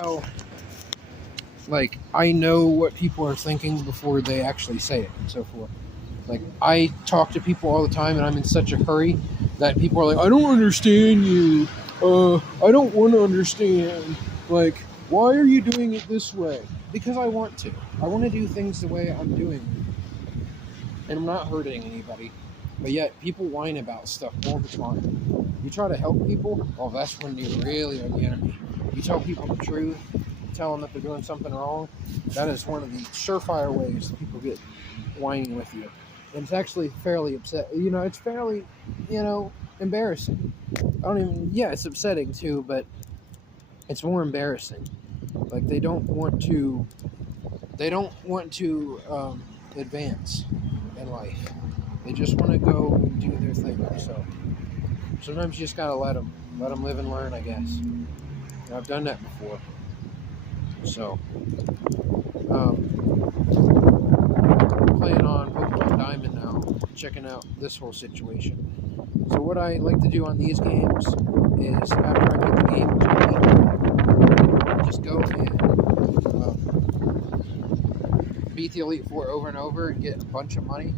how, like, I know what people are thinking before they actually say it and so forth. Like, I talk to people all the time and I'm in such a hurry that people are like, I don't understand you. I don't want to understand. Like, why are you doing it this way? Because I want to. I want to do things the way I'm doing them. And I'm not hurting anybody. But yet, people whine about stuff all the time. You try to help people, well, that's when you really are the enemy. You tell people the truth, tell them that they're doing something wrong. That is one of the surefire ways that people get whining with you. And it's actually fairly it's fairly, embarrassing. It's upsetting too, but it's more embarrassing. Like, they don't want to advance in life. They just want to go and do their thing. So sometimes you just gotta let them live and learn, I guess. And I've done that before. So playing on Pokemon Diamond now, checking out this whole situation. So what I like to do on these games is, after I get the game to just go and beat the Elite Four over and over and get a bunch of money,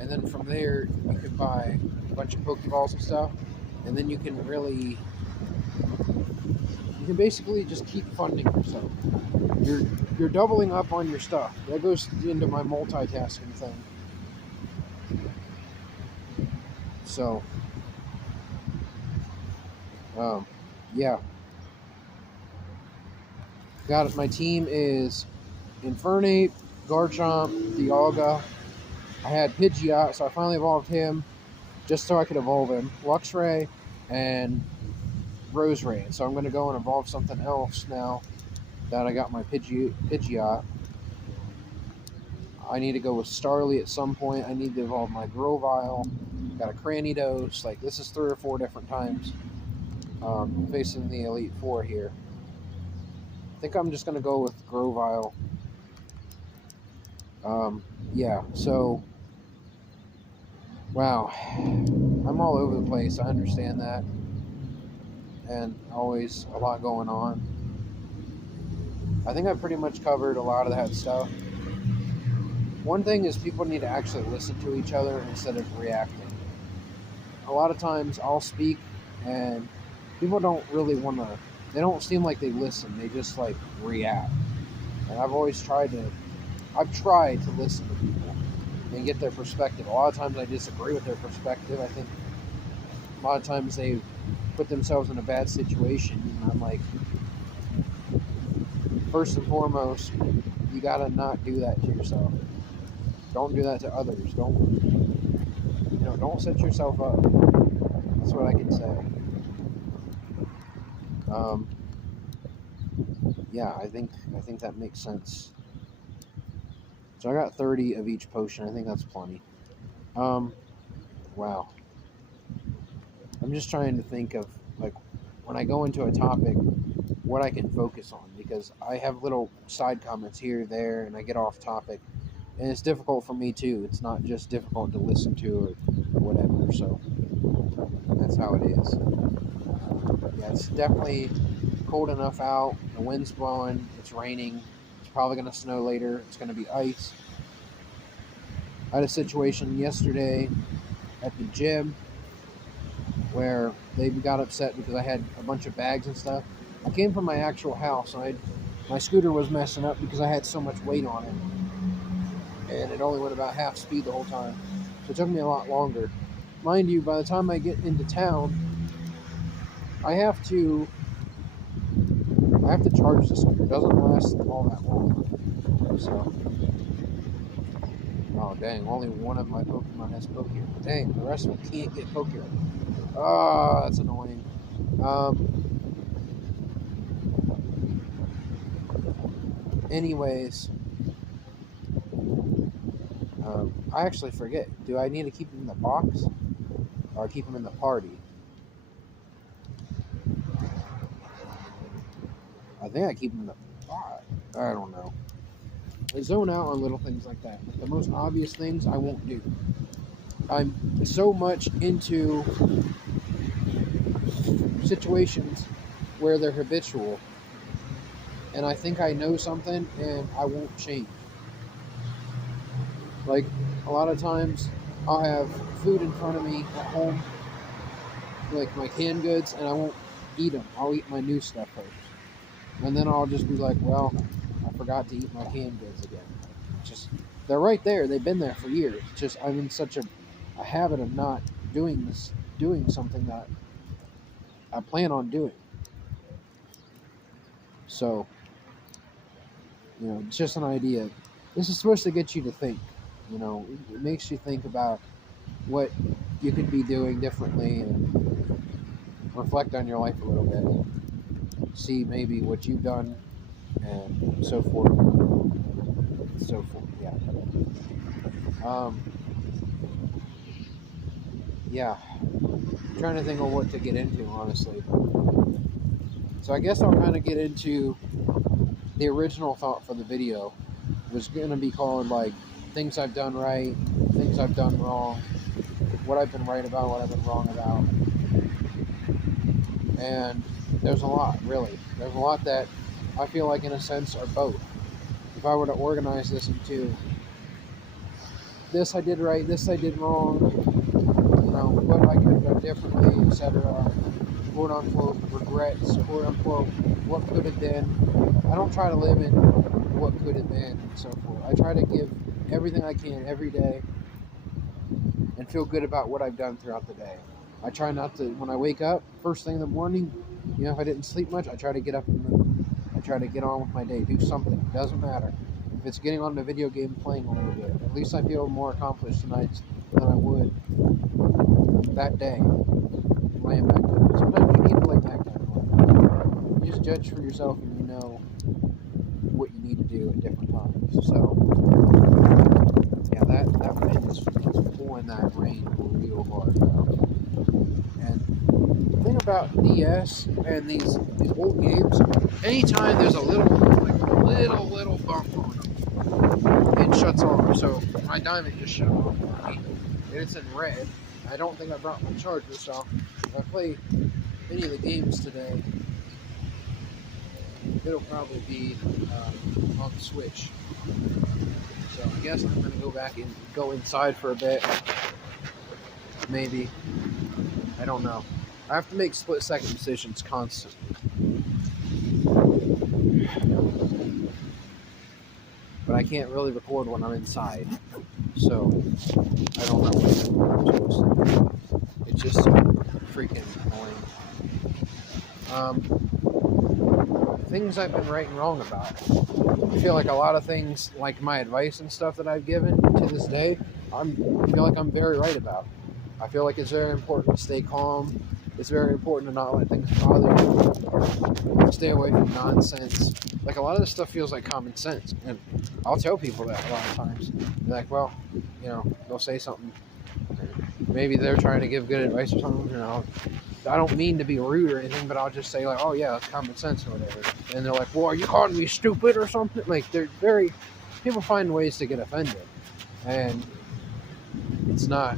and then from there you can buy a bunch of Pokeballs and stuff, and then you can basically just keep funding yourself. You're doubling up on your stuff. That goes into my multitasking thing. So, yeah. Got it. My team is Infernape, Garchomp, Dialga. I had Pidgeot, so I finally evolved him just so I could evolve him. Luxray and Roserade. So I'm going to go and evolve something else now that I got my Pidgeot. I need to go with Starly at some point. I need to evolve my Grovyle. Got a Cranidos. Like, this is 3 or 4 different times facing the Elite Four here. I think I'm just going to go with Grovyle. Yeah, so, wow. I'm all over the place. I understand that. And always a lot going on. I think I've pretty much covered a lot of that stuff. One thing is, people need to actually listen to each other instead of reacting. A lot of times I'll speak and people don't really want to, they don't seem like they listen, they just like react. And I've tried to listen to people and get their perspective. A lot of times I disagree with their perspective. I think a lot of times they put themselves in a bad situation, and I'm like, first and foremost, you gotta not do that to yourself. Don't do that to others. Don't set yourself up. That's what I can say. Yeah, I think that makes sense. So I got 30 of each potion. I think that's plenty. Wow. I'm just trying to think of, like, when I go into a topic, what I can focus on, because I have little side comments here, there, and I get off topic. And it's difficult for me too. It's not just difficult to listen to or whatever. So that's how it is. Yeah, it's definitely cold enough out. The wind's blowing. It's raining. It's probably going to snow later. It's going to be ice. I had a situation yesterday at the gym where they got upset because I had a bunch of bags and stuff. I came from my actual house. My scooter was messing up because I had so much weight on it. And it only went about half speed the whole time. So it took me a lot longer. Mind you, by the time I get into town, I have to charge the scooter. It doesn't last all that long. So, oh dang, only one of my Pokemon has Pokemon. Dang, the rest of them can't get Pokemon. Oh, that's annoying. Anyways, I actually forget. Do I need to keep them in the box or keep them in the party? I think I keep them in the box. I don't know. I zone out on little things like that. The most obvious things I won't do. I'm so much into situations where they're habitual and I think I know something and I won't change. Like, a lot of times I'll have food in front of me at home, like my canned goods, and I won't eat them. I'll eat my new stuff first. And then I'll just be like, well, I forgot to eat my canned goods again. Just, they're right there. They've been there for years. Just, I'm in such a habit of not doing something that I plan on doing. So, it's just an idea. This is supposed to get you to think. It makes you think about what you could be doing differently and reflect on your life a little bit. See maybe what you've done and so forth. So forth, yeah. Yeah. I'm trying to think of what to get into, honestly. So I guess I'll kind of get into the original thought for the video. Was going to be called, like, things I've done right, things I've done wrong, what I've been right about, what I've been wrong about. And there's a lot, really. There's a lot that I feel like, in a sense, are both. If I were to organize this into this I did right, this I did wrong, what I could have done differently, etc., quote unquote regrets, quote unquote what could have been. I don't try to live in what could have been and so forth. I try to give everything I can every day and feel good about what I've done throughout the day. I try not to, when I wake up, first thing in the morning, if I didn't sleep much, I try to get up and I try to get on with my day, do something. It doesn't matter. If it's getting on the video game, playing a little bit, at least I feel more accomplished tonight than I would that day laying back down. Sometimes you need to lay back down. You just judge for yourself and you know what you need to do at different times. So, yeah, that wind is pulling that rain real hard now. And the thing about DS and these old games, anytime there's a little bump on them, it shuts off. So my diamond just shut off for me, and it's in red. I don't think I brought my charger, so if I play any of the games today, it'll probably be on the Switch. So I guess I'm going to go back and go inside for a bit. Maybe. I don't know. I have to make split-second decisions constantly. But I can't really record when I'm inside. So I don't know what I'm supposed to do. It's just so freaking annoying. Things I've been right and wrong about. I feel like a lot of things, like my advice and stuff that I've given to this day, I feel like I'm very right about. I feel like it's very important to stay calm. It's very important to not let things bother you. Stay away from nonsense. Like, a lot of this stuff feels like common sense. And I'll tell people that a lot of times. They're like, well, they'll say something. Maybe they're trying to give good advice or something. I don't mean to be rude or anything, but I'll just say, like, oh, yeah, that's common sense or whatever. And they're like, well, are you calling me stupid or something? Like, people find ways to get offended. And it's not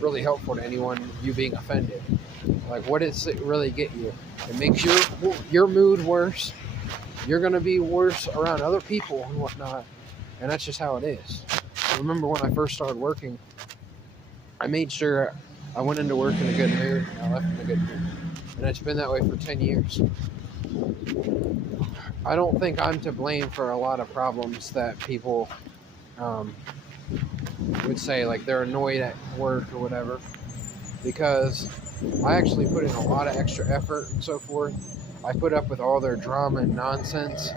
really helpful to anyone, you being offended. Like, what does it really get you? It makes your mood worse. You're going to be worse around other people and whatnot. And that's just how it is. I remember when I first started working, I made sure I went into work in a good mood and I left in a good mood. And it's been that way for 10 years. I don't think I'm to blame for a lot of problems that people would say, like, they're annoyed at work or whatever, because I actually put in a lot of extra effort and so forth. I put up with all their drama and nonsense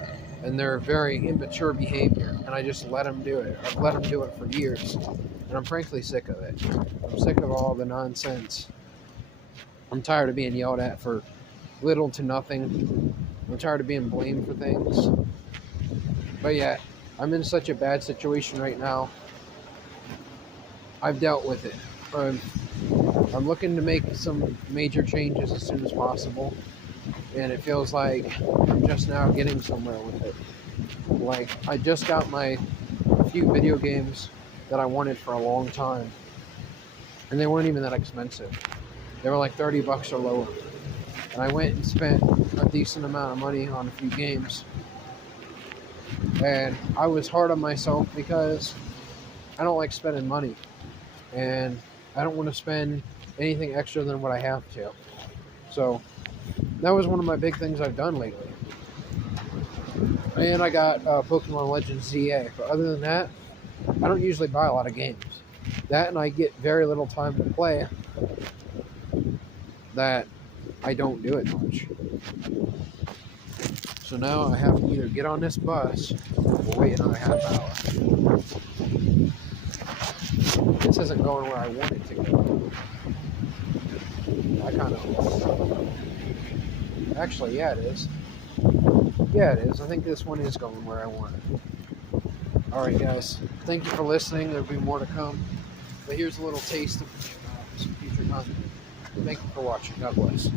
and their very immature behavior, and I just let them do it. I've let them do it for years, and I'm frankly sick of it. I'm sick of all the nonsense. I'm tired of being yelled at for little to nothing. I'm tired of being blamed for things. But yet, I'm in such a bad situation right now. I've dealt with it. I'm looking to make some major changes as soon as possible, and it feels like I'm just now getting somewhere with it. Like, I just got my few video games that I wanted for a long time, and they weren't even that expensive. They were like $30 or lower, and I went and spent a decent amount of money on a few games, And I was hard on myself because I don't like spending money. And I don't want to spend anything extra than what I have to. So that was one of my big things I've done lately. And I got Pokemon Legends ZA. But other than that, I don't usually buy a lot of games. That and I get very little time to play, that I don't do it much. So now I have to either get on this bus or wait another half hour. This isn't going where I want it to go. I kind of... Actually, yeah, it is. Yeah, it is. I think this one is going where I want it. Alright, guys. Thank you for listening. There'll be more to come. But here's a little taste of some future content. Thank you for watching. God bless.